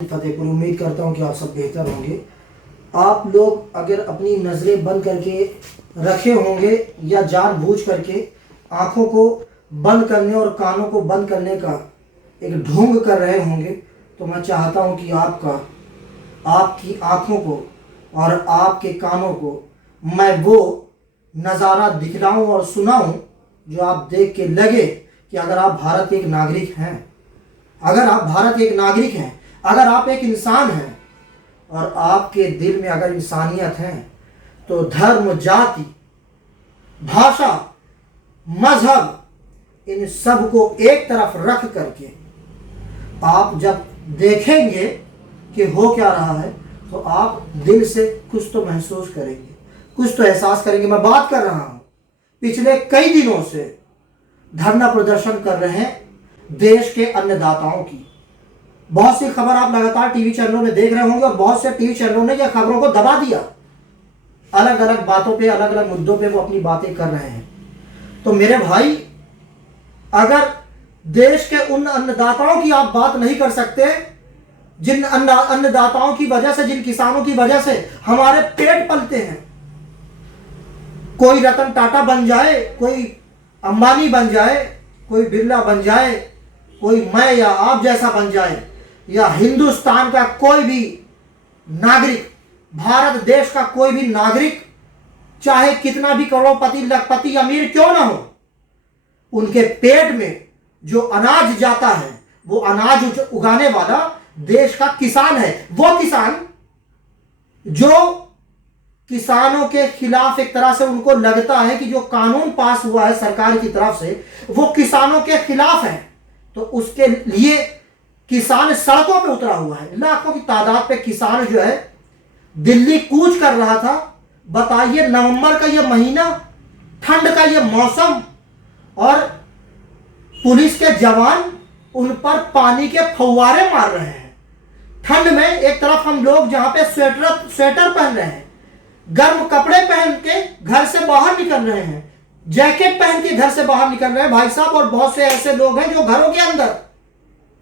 फतेहपुर। उम्मीद करता हूँ कि आप सब बेहतर होंगे। आप लोग अगर अपनी नज़रें बंद करके रखे होंगे या जानबूझ करके आँखों को बंद करने और कानों को बंद करने का एक ढोंग कर रहे होंगे, तो मैं चाहता हूँ कि आपकी आँखों को और आपके कानों को मैं वो नज़ारा दिखलाऊं और सुनाऊं जो आप देख के लगे कि अगर आप भारत के एक नागरिक हैं, अगर आप भारत के एक नागरिक हैं, अगर आप एक इंसान हैं और आपके दिल में अगर इंसानियत है, तो धर्म, जाति, भाषा, मजहब, इन सब को एक तरफ रख करके आप जब देखेंगे कि हो क्या रहा है, तो आप दिल से कुछ तो महसूस करेंगे, कुछ तो एहसास करेंगे। मैं बात कर रहा हूं पिछले कई दिनों से धरना प्रदर्शन कर रहे हैं देश के अन्नदाताओं की। बहुत सी खबर आप लगातार टीवी चैनलों में देख रहे होंगे और बहुत से टीवी चैनलों ने यह खबरों को दबा दिया। अलग अलग बातों पे, अलग अलग मुद्दों पे वो अपनी बातें कर रहे हैं। तो मेरे भाई, अगर देश के उन अन्नदाताओं की आप बात नहीं कर सकते जिन अन्नदाताओं की वजह से, जिन किसानों की वजह से हमारे पेट पलते हैं, कोई रतन टाटा बन जाए, कोई अंबानी बन जाए, कोई बिरला बन जाए, कोई मैं या आप जैसा बन जाए, या हिंदुस्तान का कोई भी नागरिक, भारत देश का कोई भी नागरिक, चाहे कितना भी करोड़पति, लखपति, अमीर क्यों ना हो, उनके पेट में जो अनाज जाता है, वो अनाज उगाने वाला देश का किसान है। वो किसान जो किसानों के खिलाफ, एक तरह से उनको लगता है कि जो कानून पास हुआ है सरकार की तरफ से वो किसानों के खिलाफ है, तो उसके लिए किसान सड़कों पे उतरा हुआ है। लाखों की तादाद पे किसान जो है दिल्ली कूच कर रहा था। बताइए, नवंबर का ये महीना, ठंड का ये मौसम, और पुलिस के जवान उन पर पानी के फव्वारे मार रहे हैं। ठंड में एक तरफ हम लोग जहां पे स्वेटर पहन रहे हैं, गर्म कपड़े पहन के घर से बाहर निकल रहे हैं, जैकेट पहन के घर से बाहर निकल रहे हैं भाई साहब, और बहुत से ऐसे लोग हैं जो घरों के अंदर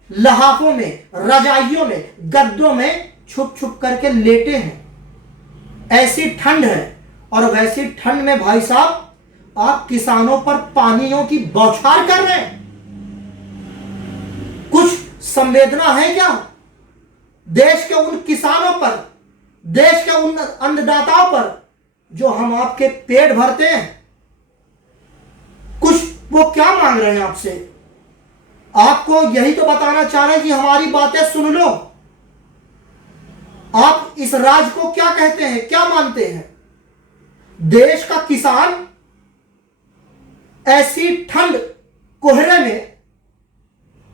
लहाफों में, रजाइयों में, गद्दों में छुप छुप करके लेटे हैं। ऐसी ठंड है, और वैसी ठंड में भाई साहब आप किसानों पर पानियों की बौछार कर रहे हैं। कुछ संवेदना है क्या देश के उन किसानों पर, देश के उन अन्नदाताओं पर जो हम आपके पेट भरते हैं? कुछ वो क्या मांग रहे हैं आपसे? आपको यही तो बताना चाह रहे हैं कि हमारी बातें सुन लो। आप इस राज को क्या कहते हैं, क्या मानते हैं? देश का किसान ऐसी ठंड कोहरे में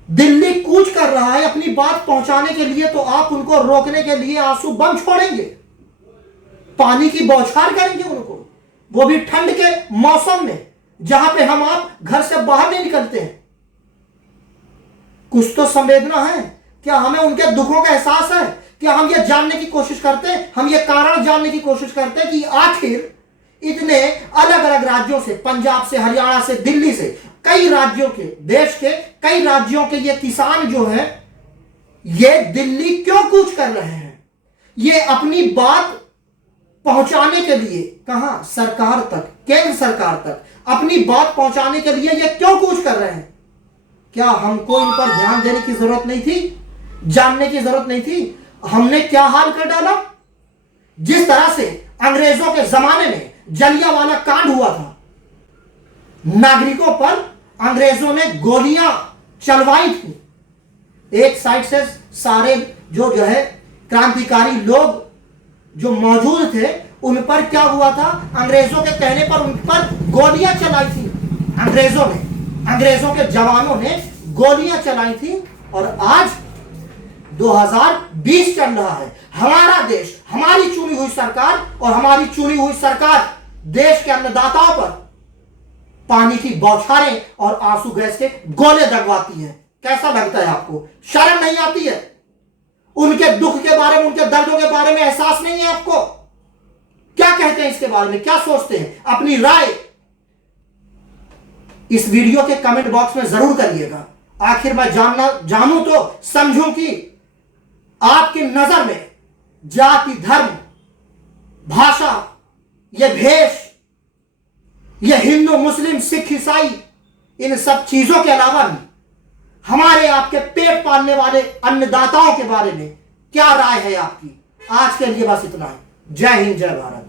दिल्ली कूच कर रहा है अपनी बात पहुंचाने के लिए, तो आप उनको रोकने के लिए आंसू बम छोड़ेंगे, पानी की बौछार करेंगे उनको, वो भी ठंड के मौसम में जहां पे हम आप घर से बाहर नहीं निकलते हैं। कुछ तो संवेदना है क्या? हमें उनके दुखों का एहसास है क्या? हम ये जानने की कोशिश करते हैं, हम ये कारण जानने की कोशिश करते हैं कि आखिर इतने अलग अलग राज्यों से, पंजाब से, हरियाणा से, दिल्ली से, कई राज्यों के, देश के कई राज्यों के ये किसान जो हैं, ये दिल्ली क्यों कूच कर रहे हैं? ये अपनी बात पहुंचाने के लिए, कहां? सरकार तक, केंद्र सरकार तक अपनी बात पहुंचाने के लिए ये क्यों कूच कर रहे हैं? क्या हमको इन पर ध्यान देने की जरूरत नहीं थी? जानने की जरूरत नहीं थी? हमने क्या हाल कर डाला? जिस तरह से अंग्रेजों के जमाने में जलियांवाला कांड हुआ था, नागरिकों पर अंग्रेजों ने गोलियां चलवाई थी। एक साइड से सारे जो है क्रांतिकारी लोग जो मौजूद थे, उन पर क्या हुआ था? अंग्रेजों के कहने पर उन पर गोलियां चलाई थी। अंग्रेजों के जवानों ने गोलियां चलाई थी। और आज 2020 चल रहा है, हमारा देश, हमारी चुनी हुई सरकार, और हमारी चुनी हुई सरकार देश के अन्नदाताओं पर पानी की बौछारें और आंसू गैस के गोले दगवाती है। कैसा लगता है आपको? शर्म नहीं आती है? उनके दुख के बारे में, उनके दर्दों के बारे में एहसास नहीं है आपको? क्या कहते हैं इसके बारे में, क्या सोचते हैं? अपनी राय इस वीडियो के कमेंट बॉक्स में जरूर करिएगा। आखिर मैं जानूं तो समझूं कि आपकी नजर में जाति, धर्म, भाषा, ये भेष, ये हिंदू, मुस्लिम, सिख, ईसाई, इन सब चीजों के अलावा भी हमारे आपके पेट पालने वाले अन्नदाताओं के बारे में क्या राय है आपकी? आज के लिए बस इतना ही। जय हिंद, जय भारत।